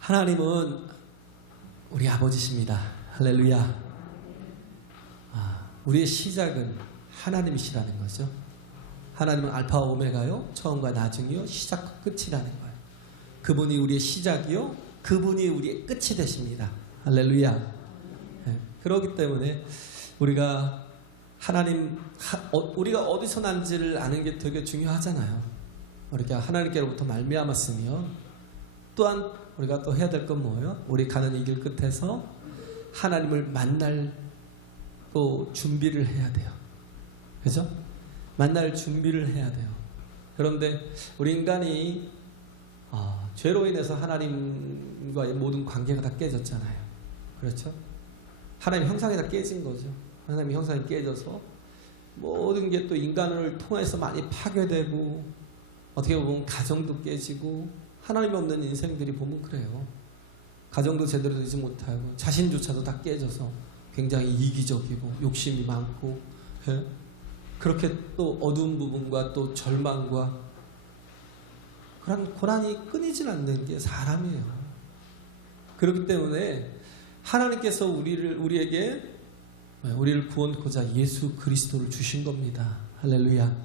하나님은 우리 아버지십니다. 할렐루야. 우리의 시작은 하나님이시라는 거죠. 하나님은 알파와 오메가요, 처음과 나중이요, 시작과 끝이라는 거예요. 그분이 우리의 시작이요, 그분이 우리의 끝이 되십니다. 할렐루야. 네. 그렇기 때문에 우리가 우리가 어디서 난지를 아는 게 되게 중요하잖아요. 우리가 하나님께로부터 말미암았으며, 또한 우리가 또 해야 될 건 뭐예요? 우리 가는 이 길 끝에서 하나님을 만날 또 준비를 해야 돼요. 그죠? 만날 준비를 해야 돼요. 그런데 우리 인간이 죄로 인해서 하나님과의 모든 관계가 다 깨졌잖아요. 그렇죠? 하나님 형상이 다 깨진 거죠. 하나님 형상이 깨져서 모든 게 또 인간을 통해서 많이 파괴되고, 어떻게 보면 가정도 깨지고, 하나님이 없는 인생들이 보면 그래요. 가정도 제대로 되지 못하고 자신조차도 다 깨져서 굉장히 이기적이고 욕심이 많고, 예? 그렇게 또 어두운 부분과 또 절망과 그런 고난이 끊이질 않는 게 사람이에요. 그렇기 때문에 하나님께서 우리에게 우리를 구원코자 예수 그리스도를 주신 겁니다. 할렐루야.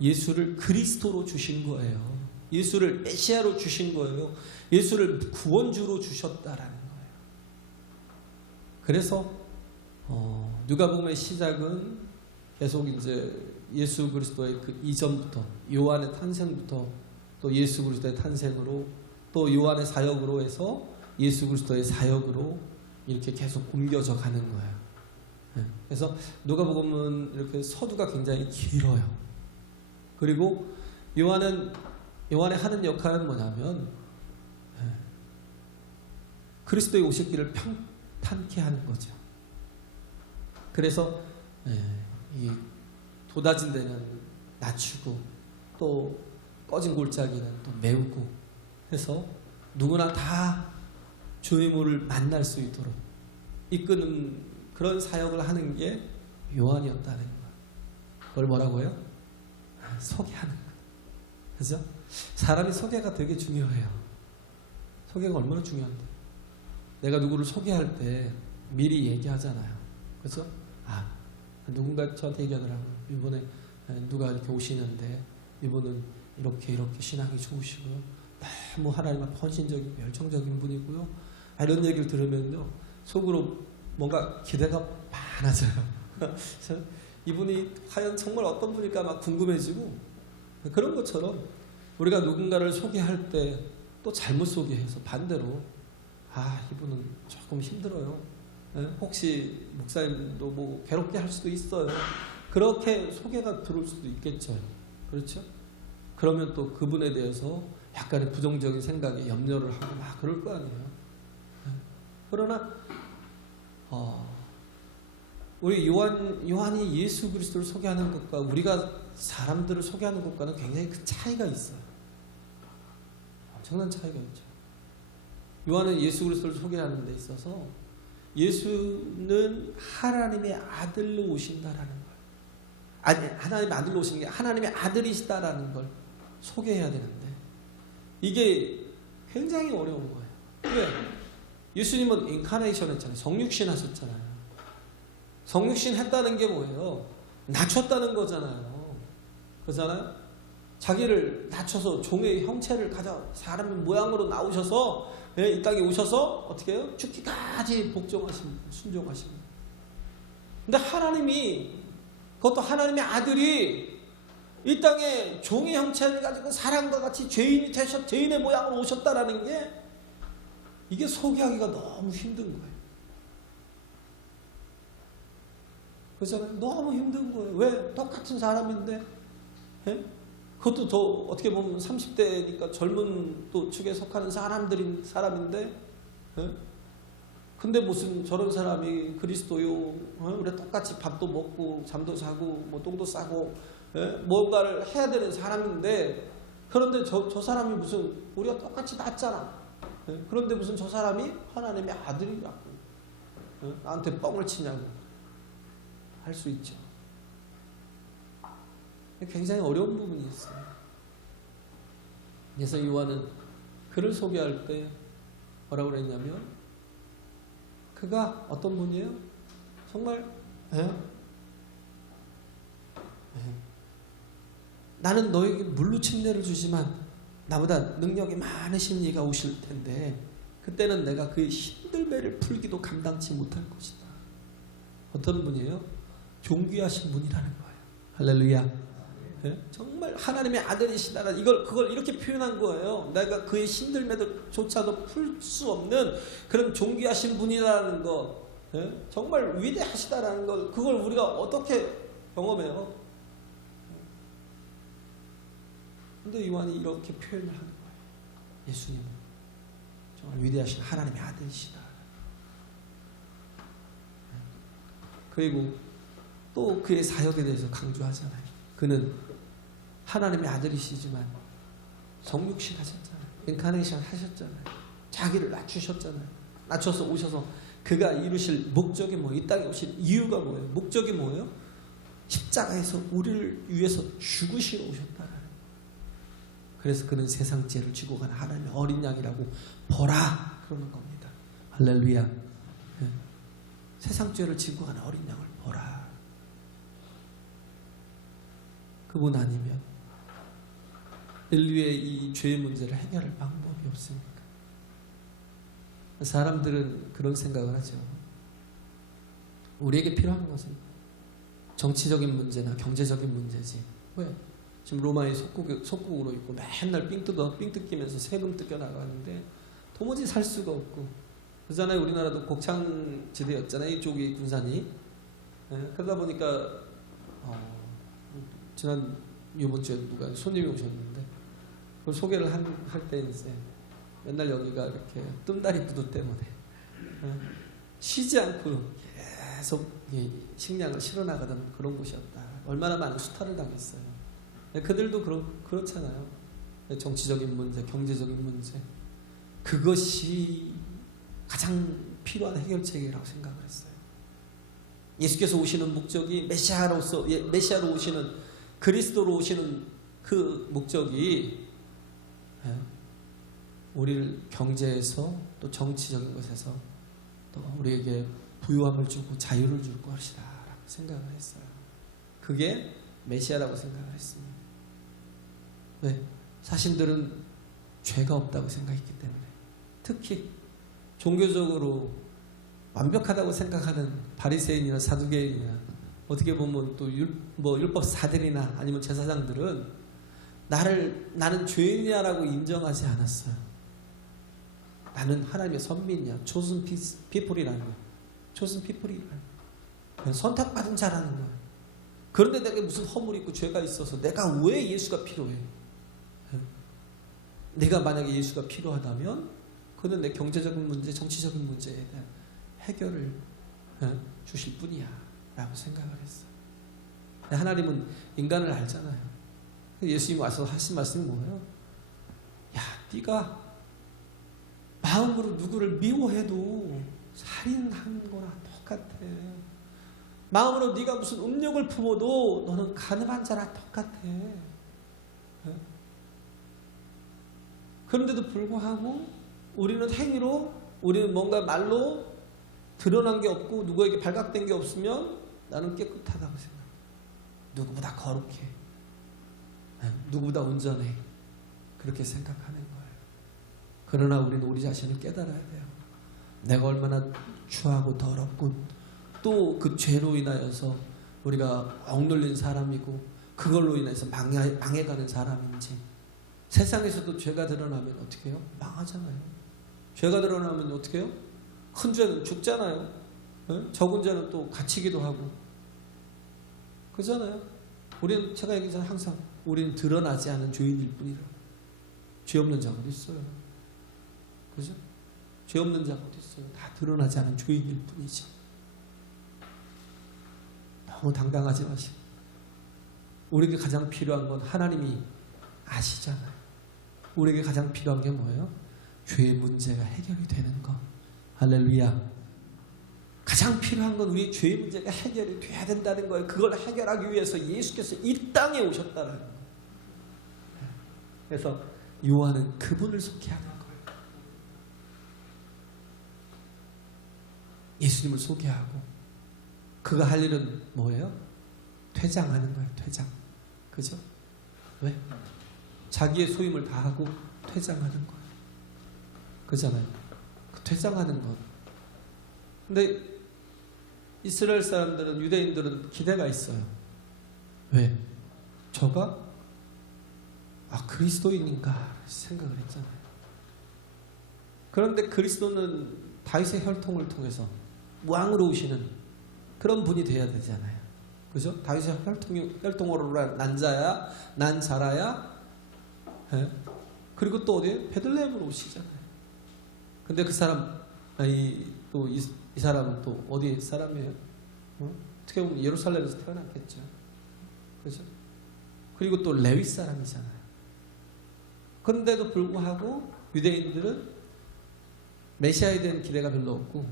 예수를 그리스도로 주신 거예요. 예수를 메시아로 주신 거예요. 예수를 구원주로 주셨다라는 거예요. 그래서 누가복음의 시작은 계속 이제 예수 그리스도의 그 이전부터, 요한의 탄생부터 또 예수 그리스도의 탄생으로, 또 요한의 사역으로 해서 예수 그리스도의 사역으로 이렇게 계속 옮겨져 가는 거예요. 그래서 누가복음은 이렇게 서두가 굉장히 길어요. 그리고 요한의 하는 역할은 뭐냐면 그리스도의 오실 길을 평탄케 하는 거죠. 그래서 이 돋아진 데는 낮추고, 또 꺼진 골짜기는 또 메우고 해서 누구나 다 주님을 만날 수 있도록 이끄는 그런 사역을 하는 게 요한이었다는 거예요. 그걸 뭐라고요? 소개하는 거예요. 그죠? 사람이 소개가 되게 중요해요. 소개가 얼마나 중요한데. 내가 누구를 소개할 때 미리 얘기하잖아요. 그죠? 누군가 저한테 얘기하더라고요. 이번에 누가 이렇게 오시는데 이분은 이렇게 신앙이 좋으시고요, 너무 하나님 앞에 헌신적이고 열정적인 분이고요, 이런 얘기를 들으면요 속으로 뭔가 기대가 많아져요. 이분이 과연 정말 어떤 분일까 막 궁금해지고, 그런 것처럼 우리가 누군가를 소개할 때 또 잘못 소개해서 반대로 이분은 조금 힘들어요, 혹시 목사님도 뭐 괴롭게 할 수도 있어요, 그렇게 소개가 들어올 수도 있겠죠. 그렇죠? 그러면 또 그분에 대해서 약간의 부정적인 생각에 염려를 하고 막 그럴 거 아니에요. 그러나 우리 요한이 예수 그리스도를 소개하는 것과 우리가 사람들을 소개하는 것과는 굉장히 큰 차이가 있어요. 엄청난 차이가 있죠. 요한은 예수 그리스도를 소개하는 데 있어서 예수는 하나님의 아들로 오신다라는 걸, 하나님의 아들로 오시는 게 하나님의 아들이시다라는 걸 소개해야 되는데, 이게 굉장히 어려운 거예요. 왜? 예수님은 인카네이션 했잖아요. 성육신 하셨잖아요. 성육신 했다는 게 뭐예요? 낮췄다는 거잖아요. 그렇잖아요? 자기를 낮춰서 종의 형체를 가져 사람의 모양으로 나오셔서 이 땅에 오셔서 어떻게 해요? 죽기까지 복종하십니다. 순종하십니다. 근데 하나님이, 그것도 하나님의 아들이 이 땅에 종의 형체를 가지고 사람과 같이 죄인의 모양으로 오셨다라는 게, 이게 소개하기가 너무 힘든 거예요. 그렇잖아요? 너무 힘든 거예요. 왜? 똑같은 사람인데, 그것도 더 어떻게 보면 30대니까 젊은 또 축에 속하는 사람인데, 근데 무슨 저런 사람이 그리스도요, 우리 똑같이 밥도 먹고 잠도 자고 뭐 똥도 싸고 뭔가를 해야 되는 사람인데, 그런데 저 사람이 무슨 우리가 똑같이 낫잖아. 그런데 무슨 저 사람이 하나님의 아들이냐고, 나한테 뻥을 치냐고 할 수 있죠. 굉장히 어려운 부분이 있어요. 그래서 요한은 그를 소개할 때 뭐라고 그랬냐면, 그가 어떤 분이에요? 정말 나는 너에게 물로 침례를 주지만 나보다 능력이 많으신 이가 오실 텐데 그때는 내가 그의 힘들매를 풀기도 감당치 못할 것이다. 어떤 분이에요? 존귀하신 분이라는 거예요. 할렐루야. 정말 하나님의 아들이시다는 그걸 이렇게 표현한 거예요. 내가 그의 힘들매조차도 풀 수 없는 그런 존귀하신 분이라는 거, 정말 위대하시다라는 걸, 그걸 우리가 어떻게 경험해요? 근데 요한이 이렇게 표현을 하는 거예요. 예수님은 정말 위대하신 하나님의 아들이시다. 그리고 또 그의 사역에 대해서 강조하잖아요. 그는 하나님의 아들이시지만 성육신 하셨잖아요. 인카네이션 하셨잖아요. 자기를 낮추셨잖아요. 낮춰서 오셔서 그가 이루실 목적이 뭐예요? 이 땅에 오신 이유가 뭐예요? 목적이 뭐예요? 십자가에서 우리를 위해서 죽으시러 오셨다. 그래서 그는 세상 죄를 지고 가는 하나님의 어린 양이라고 보라 그러는 겁니다. 할렐루야. 세상 죄를 지고 가는 어린 양을 보라. 그분 아니면 인류의 이 죄의 문제를 해결할 방법이 없습니까? 사람들은 그런 생각을 하죠. 우리에게 필요한 것은 정치적인 문제나 경제적인 문제지. 왜? 지금 로마의 속국으로 있고 맨날 삥 뜯기면서 세금 뜯겨 나가는데 도무지 살 수가 없고, 그잖아요. 우리나라도 곡창지대였잖아요. 이쪽이 군산이. 그러다 보니까 이번 주에 누가 손님이 오셨는데 그걸 소개를 할 때 이제 맨날 여기가 이렇게 뜸다리 부두 때문에 쉬지 않고 계속 식량을 실어 나가던 그런 곳이었다. 얼마나 많은 수탈을 당했어요. 그들도 그렇잖아요. 정치적인 문제, 경제적인 문제, 그것이 가장 필요한 해결책이라고 생각을 했어요. 예수께서 오시는 목적이 메시아로 오시는, 그리스도로 오시는 그 목적이 우리를 경제에서 또 정치적인 것에서 또 우리에게 부유함을 주고 자유를 줄 것이다 라고 생각을 했어요. 그게 메시아라고 생각을 했습니다. 왜? 자신들은 죄가 없다고 생각했기 때문에, 특히 종교적으로 완벽하다고 생각하는 바리새인이나 사두개인이나 어떻게 보면 또 율법사들이나 아니면 제사장들은 나는 죄인이야라고 인정하지 않았어요. 나는 하나님의 선민이야. chosen people이라는 거야. chosen people이라는 거야. 선택받은 자라는 거야. 그런데 내게 무슨 허물이 있고 죄가 있어서 내가 왜 예수가 필요해? 내가 만약에 예수가 필요하다면 그는 내 경제적인 문제, 정치적인 문제에 대한 해결을 주실 뿐이야 라고 생각을 했어요. 하나님은 인간을 알잖아요. 예수님이 와서 하신 말씀이 뭐예요? 야, 네가 마음으로 누구를 미워해도 살인한 거랑 똑같아. 마음으로 네가 무슨 음욕을 품어도 너는 가늠한 자랑 똑같아. 그런데도 불구하고 우리는 행위로, 우리는 뭔가 말로 드러난 게 없고 누구에게 발각된 게 없으면 나는 깨끗하다고 생각해. 누구보다 거룩해. 누구보다 온전해. 그렇게 생각하는 거예요. 그러나 우리는 우리 자신을 깨달아야 돼요. 내가 얼마나 추하고 더럽고 또 그 죄로 인하여서 우리가 억눌린 사람이고 그걸로 인해서 망해가는 사람인지. 세상에서도 죄가 드러나면 어떻게 해요? 망하잖아요. 죄가 드러나면 어떻게 해요? 큰 죄는 죽잖아요. 적은 죄는 또 갇히기도 하고 그러잖아요. 우리는, 제가 얘기하잖아요. 항상 우리는 드러나지 않은 죄인일 뿐이라. 죄 없는 자가 어디 있어요? 그죠? 죄 없는 자가 어디 있어요? 다 드러나지 않은 죄인일 뿐이지. 너무 당당하지 마시고 우리에게 가장 필요한 건 하나님이 아시잖아요. 우리에게 가장 필요한 게 뭐예요? 죄의 문제가 해결이 되는 것. 할렐루야. 가장 필요한 건 우리 죄의 문제가 해결이 돼야 된다는 거예요. 그걸 해결하기 위해서 예수께서 이 땅에 오셨다는 거예요. 그래서 요한은 그분을 소개하는 거예요. 예수님을 소개하고 그가 할 일은 뭐예요? 퇴장하는 거예요. 퇴장. 그죠? 왜? 자기의 소임을 다하고 퇴장하는 거예요. 그잖아요. 그 퇴장하는 것. 근데 이스라엘 사람들은, 유대인들은 기대가 있어요. 왜? 저가 그리스도인인가 생각을 했잖아요. 그런데 그리스도는 다윗의 혈통을 통해서 왕으로 오시는 그런 분이 돼야 되잖아요. 그죠? 다윗의 혈통으로 난 자야, 난 자라야. 예? 그리고 또 어디에? 베들레헴으로 오시잖아요. 근데 그 사람, 또 이 사람은 또 어디 사람이에요? 어떻게 보면 예루살렘에서 태어났겠죠. 그죠? 그리고 또 레위 사람이잖아요. 그런데도 불구하고 유대인들은 메시아에 대한 기대가 별로 없고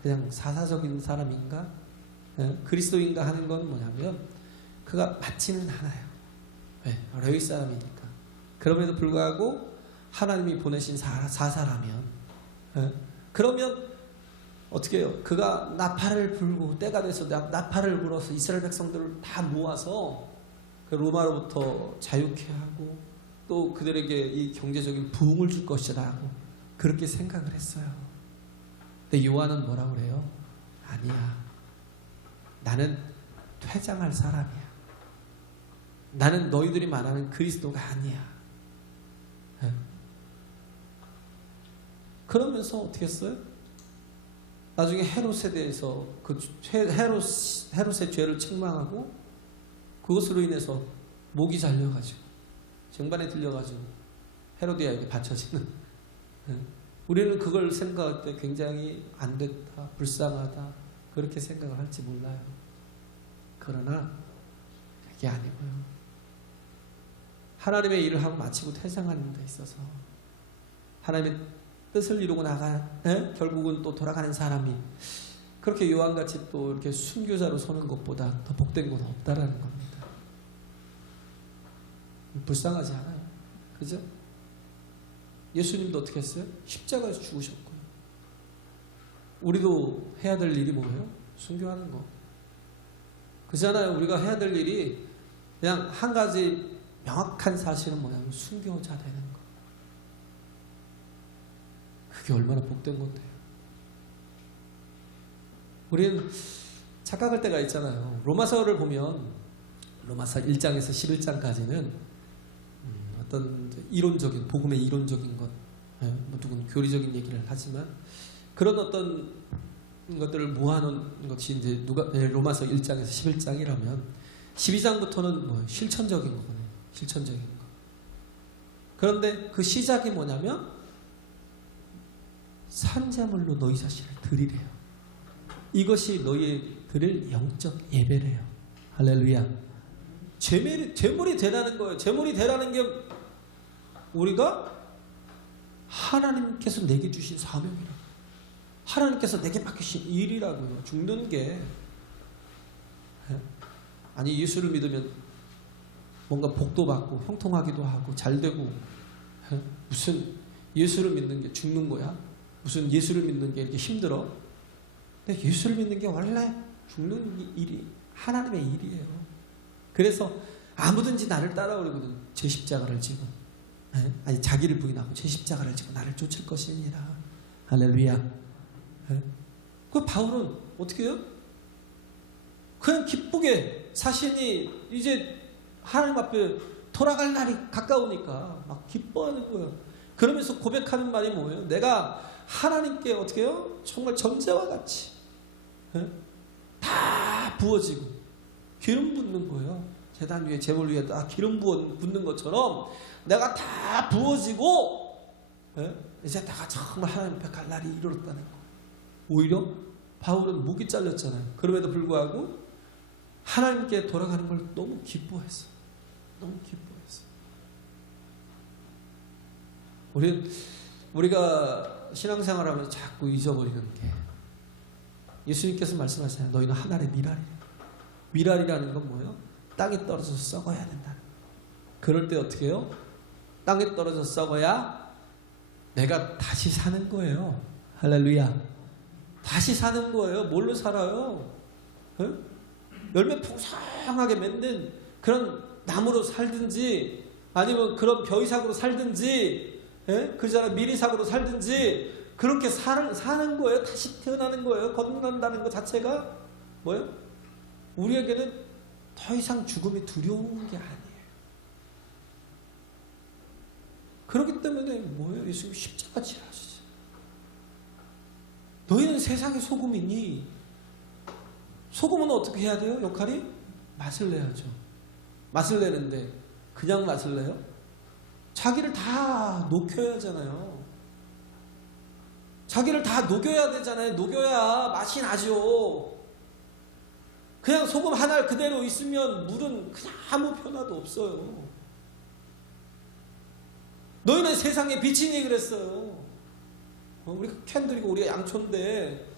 그냥 사사적인 사람인가? 그리스도인가 하는 건 뭐냐면 그가 맞지는 않아요. 왜? 레위 사람이니까. 그럼에도 불구하고 하나님이 보내신 사사라면 그러면 어떻게 해요? 그가 나팔을 불고 때가 돼서 나팔을 불어서 이스라엘 백성들을 다 모아서 그 로마로부터 자유케 하고 또 그들에게 이 경제적인 부흥을 줄 것이라고 그렇게 생각을 했어요. 근데 요한은 뭐라고 그래요? 아니야. 나는 퇴장할 사람이야. 나는 너희들이 말하는 그리스도가 아니야. 그러면서 어떻게 했어요? 나중에 헤롯에 대해서 그 헤롯의 죄를 책망하고 그것으로 인해서 목이 잘려가지고 쟁반에 들려가지고 헤로디아에게 바쳐지는. 우리는 그걸 생각할 때 굉장히 안 됐다, 불쌍하다 그렇게 생각을 할지 몰라요. 그러나 그게 아니고요. 하나님의 일을 하고 마치고 퇴장하는 데 있어서 하나님의 뜻을 이루고 결국은 또 돌아가는 사람이 그렇게 요한같이 또 이렇게 순교자로 서는 것보다 더 복된 건 없다라는 겁니다. 불쌍하지 않아요? 그죠? 예수님도 어떻게 했어요? 십자가에서 죽으셨고요. 우리도 해야 될 일이 뭐예요? 순교하는 거. 그잖아요. 우리가 해야 될 일이 그냥 한 가지 명확한 사실은 뭐냐면 순교자 되는 거. 그게 얼마나 복된 건데요. 우리는 착각할 때가 있잖아요. 로마서를 보면 로마서 1장에서 11장까지는 어떤 이론적인, 복음의 이론적인 것, 누구는 교리적인 얘기를 하지만 그런 어떤 것들을 모아놓은 것이 이제 로마서 1장에서 11장이라면 12장부터는 뭐예요? 실천적인 거거든요. 실천적인 거. 그런데 그 시작이 뭐냐면 산제물로 너희 자신을 드리래요. 이것이 너희 드릴 영적 예배래요. 할렐루야. 제물이 되라는 거예요. 제물이 되라는 게 우리가 하나님께서 내게 주신 사명이라고. 하나님께서 내게 맡기신 일이라고요. 죽는 게. 아니 예수를 믿으면 뭔가 복도 받고 형통하기도 하고 잘되고 무슨 예수를 믿는 게 죽는 거야? 무슨 예수를 믿는 게 이렇게 힘들어? 근데 예수를 믿는 게 원래 죽는 일이 하나님의 일이에요. 그래서 아무든지 나를 따라오려거든 제 십자가를 지고 아니 자기를 부인하고 제 십자가를 지고 나를 쫓을 것이니라. 할렐루야. 그 바울은 어떻게 해요? 그냥 기쁘게 자신이 이제 하나님 앞에 돌아갈 날이 가까우니까 막 기뻐하는 거예요. 그러면서 고백하는 말이 뭐예요? 내가 하나님께 어떻게 해요? 정말 전제와 같이 다 부어지고 기름 붓는 거예요. 제단 위에 제물 위에 다 기름 붓는 것처럼 내가 다 부어지고 이제 내가 정말 하나님 앞에 갈 날이 이르렀다는 거. 오히려 바울은 목이 잘렸잖아요. 그럼에도 불구하고 하나님께 돌아가는 걸 너무 기뻐했어. 너무 기뻐했어. 우리가 신앙생활하면서 자꾸 잊어버리는 게, 예수님께서 말씀하시잖아요. 너희는 하늘의 미랄이래. 미랄이라는 건 뭐예요? 땅에 떨어져서 썩어야 된다는. 그럴 때 어떻게 해요? 땅에 떨어져서 썩어야 내가 다시 사는 거예요. 할렐루야. 다시 사는 거예요. 뭘로 살아요? 응? 열매 풍성하게 맺는 그런 나무로 살든지, 아니면 그런 벼이삭으로 살든지, 그러잖아, 미리삭으로 살든지, 그렇게 사는 거예요. 다시 태어나는 거예요. 거듭난다는 것 자체가 뭐예요? 우리에게는 더 이상 죽음이 두려운 게 아니에요. 그렇기 때문에 뭐예요? 예수님이 십자가 지라 하시죠. 너희는 세상의 소금이니, 소금은 어떻게 해야 돼요? 역할이? 맛을 내야죠. 맛을 내는데 그냥 맛을 내요? 자기를 다 녹여야 하잖아요. 자기를 다 녹여야 되잖아요. 녹여야 맛이 나죠. 그냥 소금 한 알 그대로 있으면 물은 그냥 아무 변화도 없어요. 너희는 세상의 빛이니 그랬어요. 우리가 캔들이고 우리가 양초인데,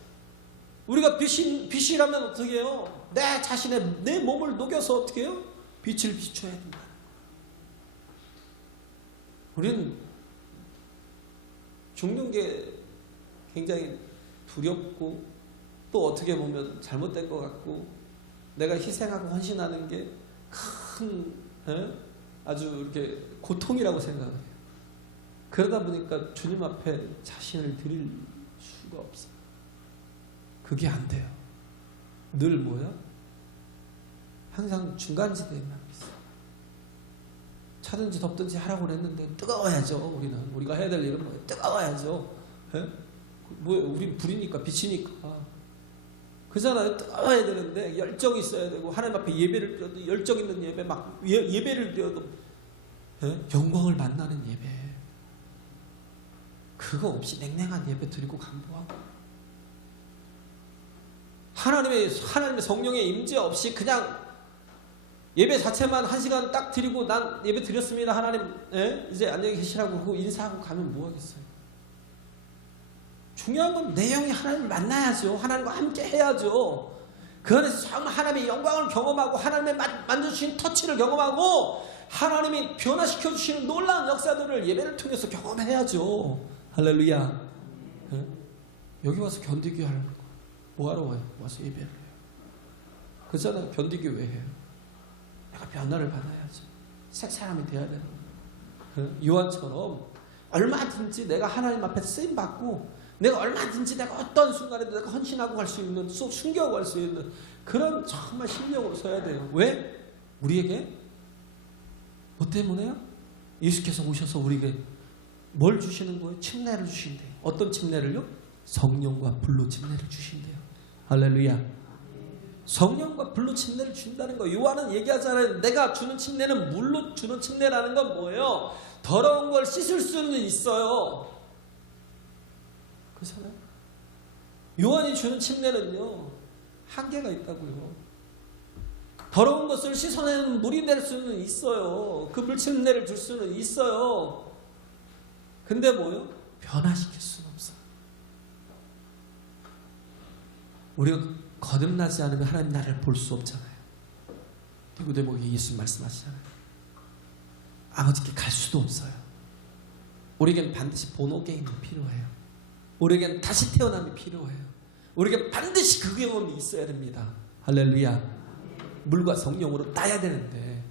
우리가 빛이라면 어떻게 해요? 내 자신의, 내 몸을 녹여서 어떻게 해요? 빛을 비춰야 된다. 우리는 죽는 게 굉장히 두렵고, 또 어떻게 보면 잘못된 것 같고, 내가 희생하고 헌신하는 게 큰 아주 이렇게 고통이라고 생각해요. 그러다 보니까 주님 앞에 자신을 드릴 수가 없어요. 그게 안 돼요. 늘 뭐야? 항상 중간지대에만 있어요. 차든지 덥든지 하라고 그랬는데 뜨거워야죠. 우리가 해야 될 일은 뭐예요? 뜨거워야죠. 뭐예요? 우린 불이니까, 빛이니까. 그잖아요. 뜨거워야 되는데 열정이 있어야 되고, 하나님 앞에 예배를 드려도 열정 있는 예배, 막 예배를 드려도 영광을 만나는 예배, 그거 없이 냉랭한 예배 드리고 간보하고, 하나님의 성령의 임재 없이 그냥 예배 자체만 1시간 딱 드리고, 난 예배 드렸습니다, 하나님 이제 안녕히 계시라고 하고 인사하고 가면 뭐 하겠어요? 중요한 건 내용이 하나님을 만나야죠. 하나님과 함께 해야죠. 그 안에서 정말 하나님의 영광을 경험하고, 하나님의 만져주신 터치를 경험하고, 하나님이 변화시켜 주시는 놀라운 역사들을 예배를 통해서 경험해야죠. 할렐루야. 여기 와서 견디기 하는 거 뭐하러 와요? 와서 예배를 해요. 그잖아요. 견디기 왜 해요? 내가 변화를 받아야죠. 새 사람이 돼야 되는 거예요. 요한처럼 얼마든지 내가 하나님 앞에 쓰임받고, 내가 얼마든지 내가 어떤 순간에도 내가 헌신하고 갈 수 있는, 숨겨고 갈 수 있는 그런 정말 심령으로 서야 돼요. 왜? 우리에게 뭐 때문에요? 예수께서 오셔서 우리에게 뭘 주시는 거예요? 침례를 주신대요. 어떤 침례를요? 성령과 불로 침례를 주신대요. 할렐루야. 성령과 불로 침례를 준다는 거. 요한은 얘기하잖아요. 내가 주는 침례는 물로 주는 침례라는 건 뭐예요? 더러운 걸 씻을 수는 있어요. 그렇잖아요. 요한이 주는 침례는요, 한계가 있다고요. 더러운 것을 씻어내는 물이 될 수는 있어요. 그 물침례를 줄 수는 있어요. 근데 뭐요? 변화시킬 수는 없어요. 우리가 거듭나지 않으면 하나님 나라를 볼 수 없잖아요. 니고데모에게 예수 말씀하시잖아요. 아버지께 갈 수도 없어요. 우리에겐 반드시 본어게인이 필요해요. 우리에겐 다시 태어남이 필요해요. 우리에겐 반드시 그 경험이 있어야 됩니다. 할렐루야. 물과 성령으로 따야 되는데,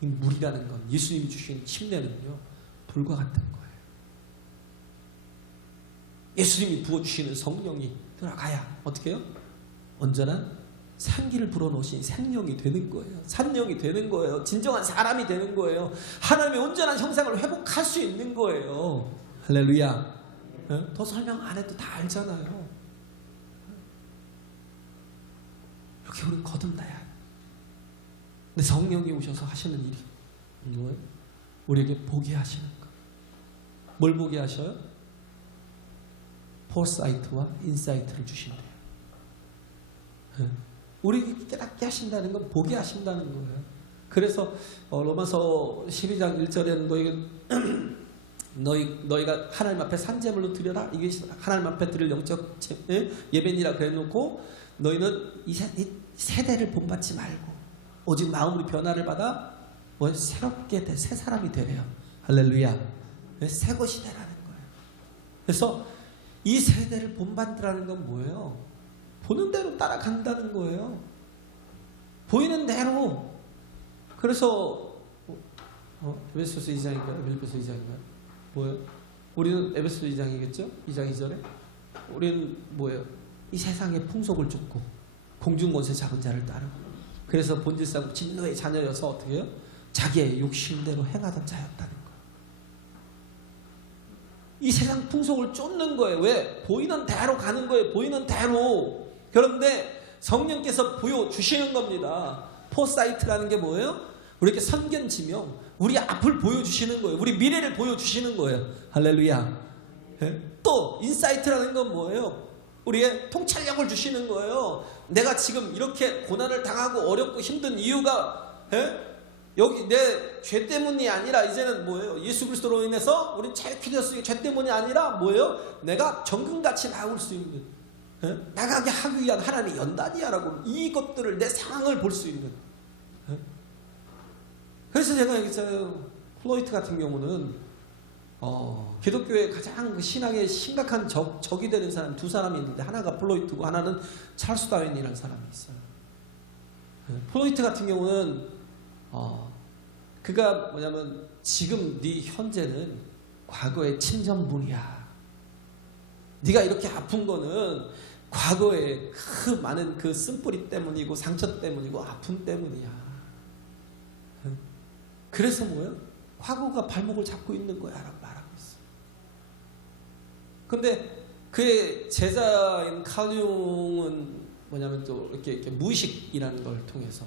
이 물이라는 건, 예수님이 주신 침례는요, 불과 같은 거예요. 예수님이 부어주시는 성령이 들어가야 어떻게 해요? 온전한 생기를 불어넣으신 생명이 되는 거예요. 산령이 되는 거예요. 진정한 사람이 되는 거예요. 하나님의 온전한 형상을 회복할 수 있는 거예요. 할렐루야. 더 설명 안 해도 다 알잖아요. 이렇게 우리는 거듭나야 해요. 근데 성령이 오셔서 하시는 일이 뭐예요? 우리에게 보게 하시는 거. 뭘 보게 하셔요? 포사이트와 인사이트를 주신대요. 우리 깨닫게 하신다는 건 보게 하신다는 거예요. 그래서 로마서 12장 1절에는 너희가 하나님 앞에 산제물로 드려라. 이게 하나님 앞에 드릴 영적 예배니라 그래놓고 너희는 이 세대를 본받지 말고 오직 마음으로 변화를 받아 새롭게 새 사람이 되래요. 할렐루야. 새 것이 되라는 거예요. 그래서 이 세대를 본받으라는 건 뭐예요? 보는 대로 따라간다는 거예요. 보이는 대로. 그래서 에베소서 2장인가요? 빌립보서 2장인가요? 뭐예요? 우리는 에베소 2장이겠죠? 2장 2절에 우리는 뭐예요? 이 세상의 풍속을 쫓고 공중권세 잡은 자를 따르고 그래서 본질상 진노의 자녀여서 어떻게 해요? 자기의 욕심대로 행하던 자였다는 거예요. 이 세상 풍속을 쫓는 거예요. 왜? 보이는 대로 가는 거예요. 보이는 대로. 그런데 성령께서 보여주시는 겁니다. 포사이트라는 게 뭐예요? 우리에게 선견지명, 우리 앞을 보여주시는 거예요. 우리 미래를 보여주시는 거예요. 할렐루야. 또 인사이트라는 건 뭐예요? 우리의 통찰력을 주시는 거예요. 내가 지금 이렇게 고난을 당하고 어렵고 힘든 이유가 여기 내 죄 때문이 아니라 이제는 뭐예요? 예수 그리스도로 인해서 우리는 자유케 되었으니 죄 때문이 아니라 뭐예요? 내가 정금같이 나올 수 있는 나가게 하기 위한 하나님의 연단이야라고 이것들을 내 상황을 볼 수 있는. 그래서 제가 얘기했잖아요. 플로이트 같은 경우는 기독교의 가장 신앙에 심각한 적이 되는 사람 두 사람이 있는데 하나가 플로이트고 하나는 찰스 다윈이라는 사람이 있어요. 플로이트 같은 경우는 그가 뭐냐면 지금 네 현재는 과거의 침전물이야. 네가 이렇게 아픈 거는 과거의 그 많은 그 쓴뿌리 때문이고 상처 때문이고 아픔 때문이야. 그래서 뭐예요? 과거가 발목을 잡고 있는 거야 라고 말하고 있어요. 근데 그의 제자인 칼융은 뭐냐면 또 이렇게 무의식이라는 걸 통해서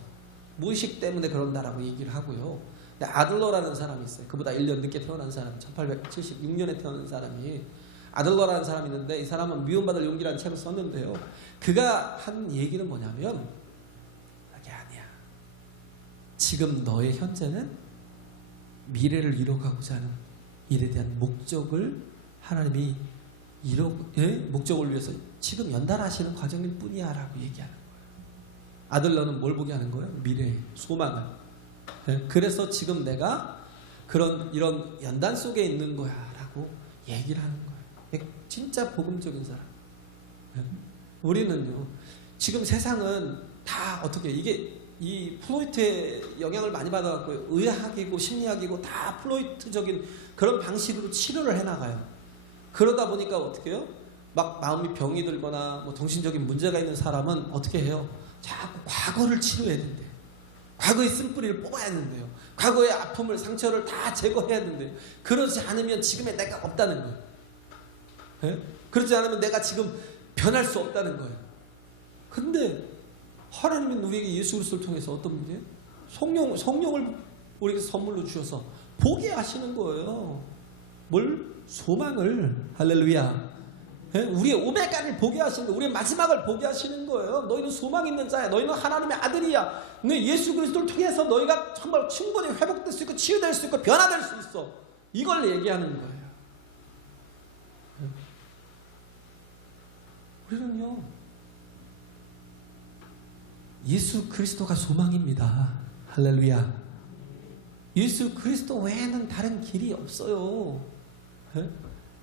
무의식 때문에 그런다라고 얘기를 하고요. 근데 아들러라는 사람이 있어요. 그보다 1년 늦게 태어난 사람, 1876년에 태어난 사람이 아들러라는 사람이 있는데 이 사람은 미움받을 용기라는 책을 썼는데요. 그가 한 얘기는 뭐냐면 그게 아니야. 지금 너의 현재는 미래를 이뤄가고자 하는 일에 대한 목적을 하나님이 목적을 위해서 지금 연단하시는 과정일 뿐이야 라고 얘기하는 거예요. 아들러는 뭘 보게 하는 거예요? 미래의 소망을. 그래서 지금 내가 이런 연단 속에 있는 거야 라고 얘기를 하는 거예요. 진짜 복음적인 사람. 우리는요 지금 세상은 다 어떻게 이게 이 플로이트의 영향을 많이 받아갖고 의학이고 심리학이고 다 플로이트적인 그런 방식으로 치료를 해나가요. 그러다 보니까 어떻게 해요? 막 마음이 병이 들거나 뭐 정신적인 문제가 있는 사람은 어떻게 해요? 자꾸 과거를 치료해야 된대요. 과거의 쓴뿌리를 뽑아야 된대요. 과거의 아픔을 상처를 다 제거해야 된대요. 그러지 않으면 지금의 내가 없다는 거예요. 그러지 않으면 내가 지금 변할 수 없다는 거예요. 근데 하나님은 우리에게 예수 그리스도를 통해서 어떤 분이에요? 성령을 우리에게 선물로 주셔서 보게 하시는 거예요. 뭘? 소망을. 할렐루야. 우리의 오메가를 보게 하시는 거예요. 우리의 마지막을 보게 하시는 거예요. 너희는 소망 있는 자야. 너희는 하나님의 아들이야. 너희 예수 그리스도를 통해서 너희가 정말 충분히 회복될 수 있고 치유될 수 있고 변화될 수 있어. 이걸 얘기하는 거예요. 우리는요 예수 그리스도가 소망입니다. 할렐루야. 예수 그리스도 외에는 다른 길이 없어요.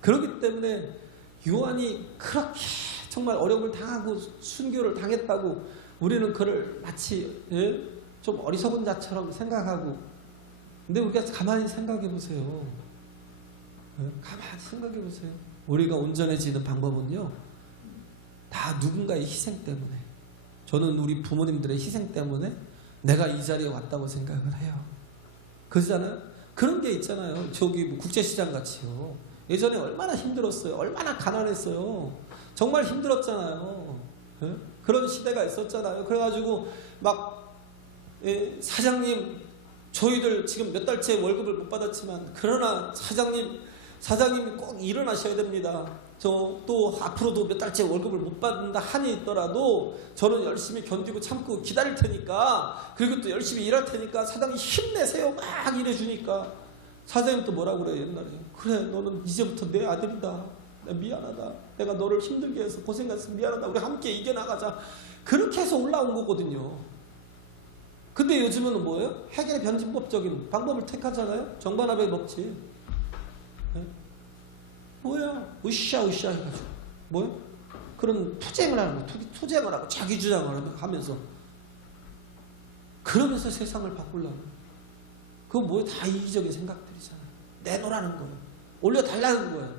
그렇기 때문에 요한이 그렇게 정말 어려움을 당하고 순교를 당했다고 우리는 그를 마치 좀 어리석은 자처럼 생각하고, 근데 우리가 가만히 생각해 보세요. 가만히 생각해 보세요. 우리가 온전해지는 방법은요 다 누군가의 희생 때문에, 저는 우리 부모님들의 희생 때문에 내가 이 자리에 왔다고 생각을 해요. 그러잖아요. 그런 게 있잖아요. 저기 뭐 국제시장 같이요. 예전에 얼마나 힘들었어요. 얼마나 가난했어요. 정말 힘들었잖아요. 그런 시대가 있었잖아요. 그래가지고 막 사장님 저희들 지금 몇 달째 월급을 못 받았지만 그러나 사장님 사장님이 꼭 일어나셔야 됩니다. 저 또 앞으로도 몇 달째 월급을 못 받는다 한이 있더라도 저는 열심히 견디고 참고 기다릴 테니까, 그리고 또 열심히 일할 테니까 사장님 힘내세요 막 이래주니까 사장님 또 뭐라고 그래요 옛날에? 그래 너는 이제부터 내 아들이다. 내가 미안하다. 내가 너를 힘들게 해서 고생해서 미안하다. 우리 함께 이겨나가자. 그렇게 해서 올라온 거거든요. 근데 요즘은 뭐예요? 해결의 변진법적인 방법을 택하잖아요. 정반합의 법칙. 네? 뭐야? 으쌰으쌰 해가지고 뭐야? 그런 투쟁을 하는 거, 투쟁을 하고 자기 주장을 하면서 그러면서 세상을 바꾸려고. 그거 뭐예요? 다 이기적인 생각들이잖아요. 내놓으라는 거예요. 올려달라는 거예요.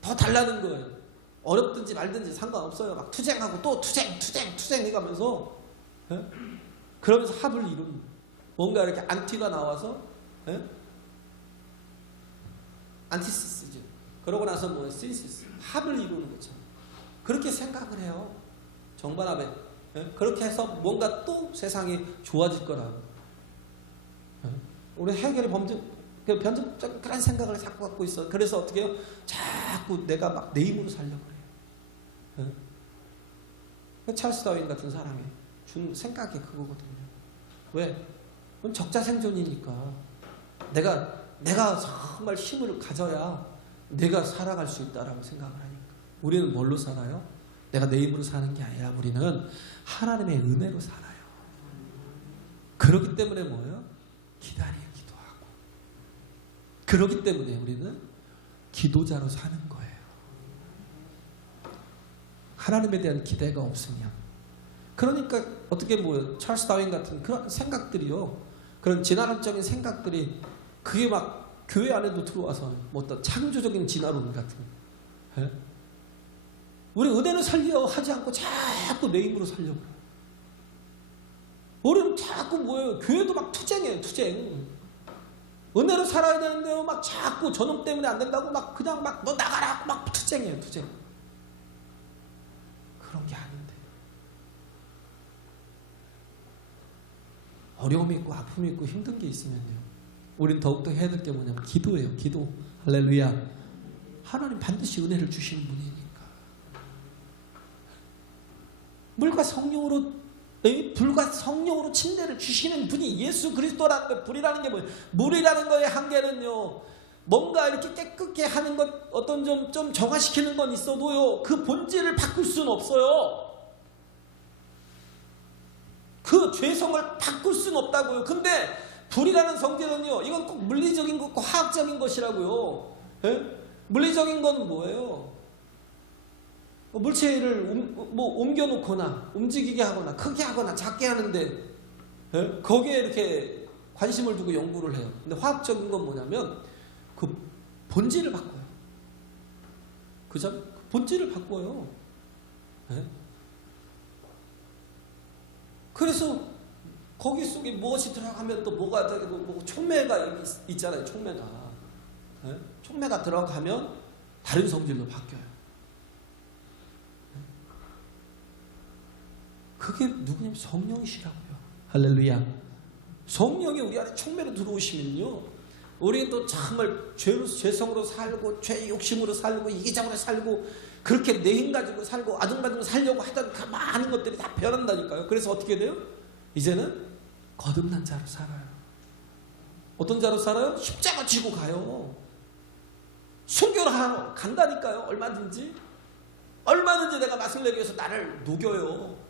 더 달라는 거예요. 어렵든지 말든지 상관없어요. 막 투쟁하고 또 투쟁 해가면서 예? 그러면서 합을 이루는, 뭔가 이렇게 안티가 나와서 예? 안티시스죠. 그러고 나서 뭐 신시스, 합을 이루는 거죠. 그렇게 생각을 해요. 정반합에 예? 그렇게 해서 뭔가 또 세상이 좋아질 거라고. 예? 우리 해결의 변증적 그런 생각을 자꾸 갖고 있어. 그래서 어떻게 해요? 자꾸 내가 막 내 힘으로 살려고 그래요. 예? 찰스 다윈 같은 사람이 준 생각이 그거거든요. 왜? 그건 적자생존이니까. 내가 정말 힘을 가져야 내가 살아갈 수 있다라고 생각을 하니까. 우리는 뭘로 살아요? 내가 내 힘으로 사는 게 아니라 우리는 하나님의 은혜로 살아요. 그렇기 때문에 뭐예요? 기다리기도 하고. 그렇기 때문에 우리는 기도자로 사는 거예요. 하나님에 대한 기대가 없으면. 그러니까 어떻게 뭐예요? 찰스 다윈 같은 그런 생각들이요. 그런 진화론적인 생각들이 그게 막 교회 안에도 들어와서 뭐 어떤 창조적인 진화론 같은. 예? 우리 은혜를 살려 하지 않고 자꾸 내 힘으로 살려고. 우리는 자꾸 뭐예요? 교회도 막 투쟁해요, 투쟁. 은혜로 살아야 되는데요, 막 자꾸 저놈 때문에 안 된다고 막 그냥 막 너 나가라 막 투쟁해요, 투쟁. 그런 게 아닌데. 어려움이 있고 아픔이 있고 힘든 게 있으면요, 우린 더욱더 해야 될 게 뭐냐면 기도예요. 기도. 할렐루야. 하나님 반드시 은혜를 주시는 분이니까. 물과 성령으로 침례를 주시는 분이 예수 그리스도라는 거예요. 불이라는 게 뭐예요? 물이라는 거의 한계는요, 뭔가 이렇게 깨끗게 하는 것, 어떤 좀 정화시키는 건 있어도요, 그 본질을 바꿀 수는 없어요. 그 죄성을 바꿀 수는 없다고요. 근데 불이라는 성질은요, 이건 꼭 물리적인 것과 화학적인 것이라고요. 예? 물리적인 건 뭐예요? 물체를 뭐 옮겨놓거나 움직이게 하거나 크게 하거나 작게 하는데, 예? 거기에 이렇게 관심을 두고 연구를 해요. 근데 화학적인 건 뭐냐면 그 본질을 바꿔요. 그죠? 그 본질을 바꿔요. 예? 그래서 거기 속에 무엇이 들어가면 또 뭐가 되고, 뭐 촉매가 있잖아요. 촉매가. 예? 촉매가 들어가면 다른 성질로 바뀌어요. 그게 누구냐면 성령이시라고요. 할렐루야. 성령이 우리 안에 촉매로 들어오시면요, 우리는 또 정말 죄성으로 살고 죄 욕심으로 살고 이기적으로 살고 그렇게 내 힘 가지고 살고 아둥바둥 살려고 하던 그 많은 것들이 다 변한다니까요. 그래서 어떻게 돼요? 이제는 거듭난 자로 살아요. 어떤 자로 살아요? 십자가 지고 가요. 순교를 하러 간다니까요. 얼마든지 내가 맛을 내기 위해서 나를 녹여요.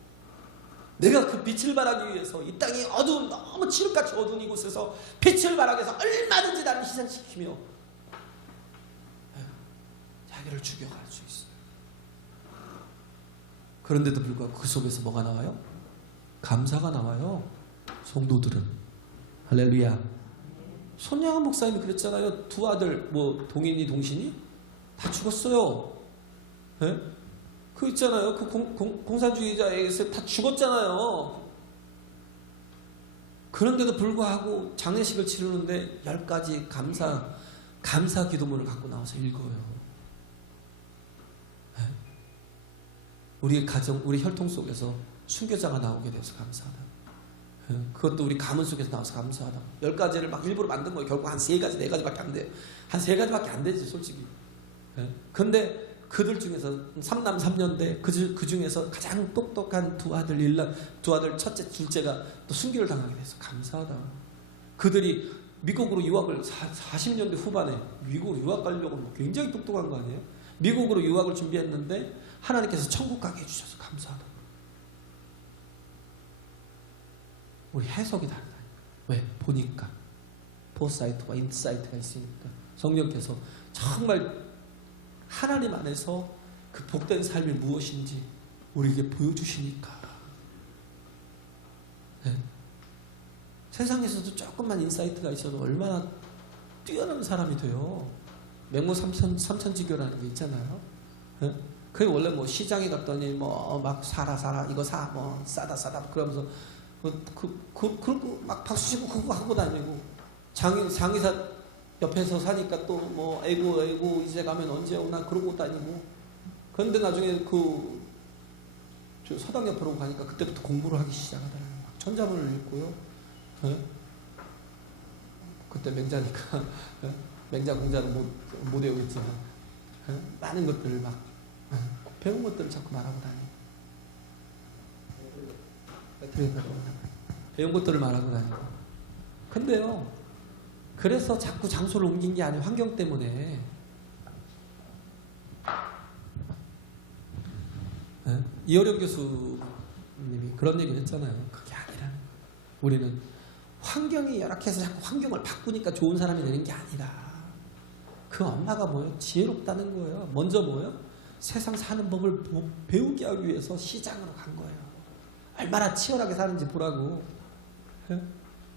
내가 그 빛을 발하기 위해서 이 땅이 어두운, 너무 칠흑같이 어두운 이곳에서 빛을 발하기 위해서 얼마든지 나를 희생시키며 자기를 죽여갈 수 있어요. 그런데도 불구하고 그 속에서 뭐가 나와요? 감사가 나와요. 성도들은. 할렐루야. 손양한 목사님이 그랬잖아요. 두 아들, 뭐 동인이 동신이 다 죽었어요. 네? 그 있잖아요. 그 공산주의자에게서 다 죽었잖아요. 그런데도 불구하고 장례식을 치르는데 10가지 감사 기도문을 갖고 나와서 읽어요. 네? 우리 가정, 우리 혈통 속에서 순교자가 나오게 돼서 감사하다. 그것도 우리 가문 속에서 나와서 감사하다. 10가지를 막 일부러 만든 거예요. 결국 한 3가지, 4가지밖에 안 돼요. 한 3가지밖에 안 되지 솔직히. 근데 그들 중에서 3남 3년대 그 중에서 가장 똑똑한 두 아들 첫째 둘째가 또 순교를 당하게 됐어. 감사하다. 그들이 미국으로 유학을 40년대 후반에 미국으로 유학 가려고 굉장히 똑똑한 거 아니에요? 미국으로 유학을 준비했는데 하나님께서 천국 가게 해주셔서 감사하다. 우리 해석이 다르다. 왜? 보니까 포사이트와 인사이트가 있으니까 성령께서 정말 하나님 안에서 그 복된 삶이 무엇인지 우리에게 보여주시니까. 네. 세상에서도 조금만 인사이트가 있어도 얼마나 뛰어난 사람이 돼요. 맹모 삼천지교라는 게 있잖아요. 네? 그게 원래 뭐 시장에 갔더니 뭐 막 사라 이거 사 뭐 싸다 그러면서 그러고 막 박수 치고 그거 하고 다니고 장의사 옆에서 사니까 또 뭐 아이고 이제 가면 언제 오나 그러고 다니고. 그런데 나중에 저 서당 옆으로 가니까 그때부터 공부를 하기 시작하더라고요. 막 천자문을 읽고요. 네? 그때 맹자니까 맹자 공자는 못 외우겠지만 많은 것들을 막 배운 것들을 자꾸 말하고 다니고 배운 것들을 말하고 다니고. 근데요, 그래서 자꾸 장소를 옮긴 게 아니에요. 환경 때문에. 이어령 교수님이 그런 얘기를 했잖아요. 그게 아니라 우리는 환경이 열악해서 자꾸 환경을 바꾸니까 좋은 사람이 되는 게 아니라 그 엄마가 뭐예요? 지혜롭다는 거예요. 먼저 뭐예요? 세상 사는 법을 배우게 하기 위해서 시장으로 간 거예요. 얼마나 치열하게 사는지 보라고.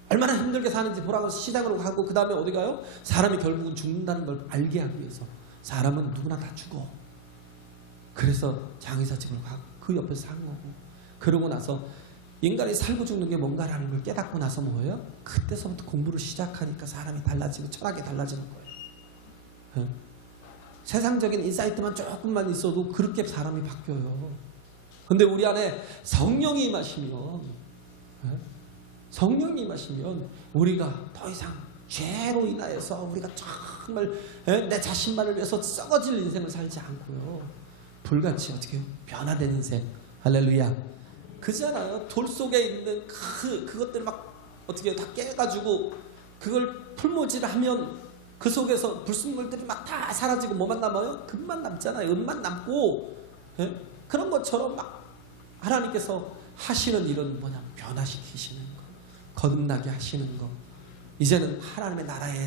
얼마나 힘들게 사는지 보라고 시장으로 가고, 그 다음에 어디 가요? 사람이 결국은 죽는다는 걸 알게 하기 위해서. 사람은 누구나 다 죽어. 그래서 장의사 집으로 가고 그 옆에서 산 거고. 그러고 나서 인간이 살고 죽는 게 뭔가라는 걸 깨닫고 나서 뭐예요? 그때서부터 공부를 시작하니까 사람이 달라지고 철학이 달라지는 거예요. 세상적인 인사이트만 조금만 있어도 그렇게 사람이 바뀌어요. 근데 우리 안에 성령이 임하시면 우리가 더 이상 죄로 인하여서 우리가 정말 내 자신만을 위해서 썩어질 인생을 살지 않고요. 불같이 어떻게 변화된 인생. 할렐루야. 그잖아요. 돌 속에 있는 그것들 막 어떻게 다 깨가지고 그걸 풀모질하면 그 속에서 불순물들이 막 다 사라지고 뭐만 남아요? 금만 남잖아요. 은만 남고. 그런 것처럼 막 하나님께서 하시는 일은 변화시키시는 거, 거듭나게 하시는 거. 이제는 하나님의 나라에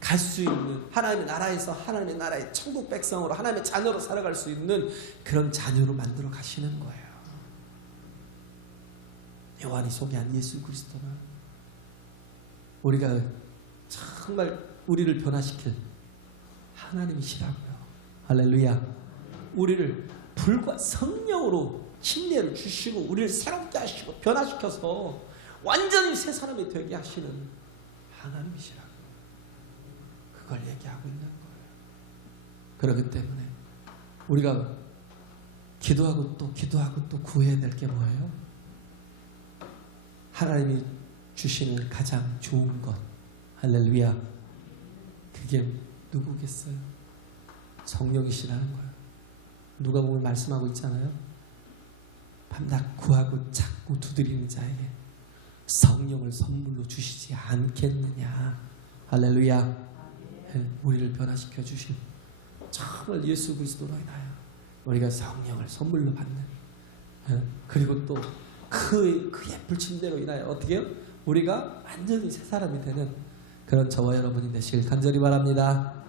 갈 수 있는, 하나님의 나라에서 하나님의 나라의 천국 백성으로 하나님의 자녀로 살아갈 수 있는 그런 자녀로 만들어 가시는 거예요. 요한이 소개한 예수 그리스도는 우리가 정말 우리를 변화시킬 하나님이시라고요. 할렐루야. 우리를 불과 성령으로 침례를 주시고 우리를 새롭게 하시고 변화시켜서 완전히 새 사람이 되게 하시는 하나님이시라고. 그걸 얘기하고 있는 거예요. 그렇기 때문에 우리가 기도하고 또 구해야 될 게 뭐예요? 하나님이 주시는 가장 좋은 것. 할렐루야. 그게 누구겠어요? 성령이시라는 거예요. 누가복음에 말씀하고 있잖아요. 밤낮 구하고 찾고 두드리는 자에게 성령을 선물로 주시지 않겠느냐. 할렐루야. 우리를 변화시켜 주신 정말 예수 그리스도로 인하여 우리가 성령을 선물로 받는, 그리고 또 그 예쁠 침대로 인하여 어떻게 해요? 우리가 완전히 새 사람이 되는 그런 저와 여러분이 되시길 간절히 바랍니다.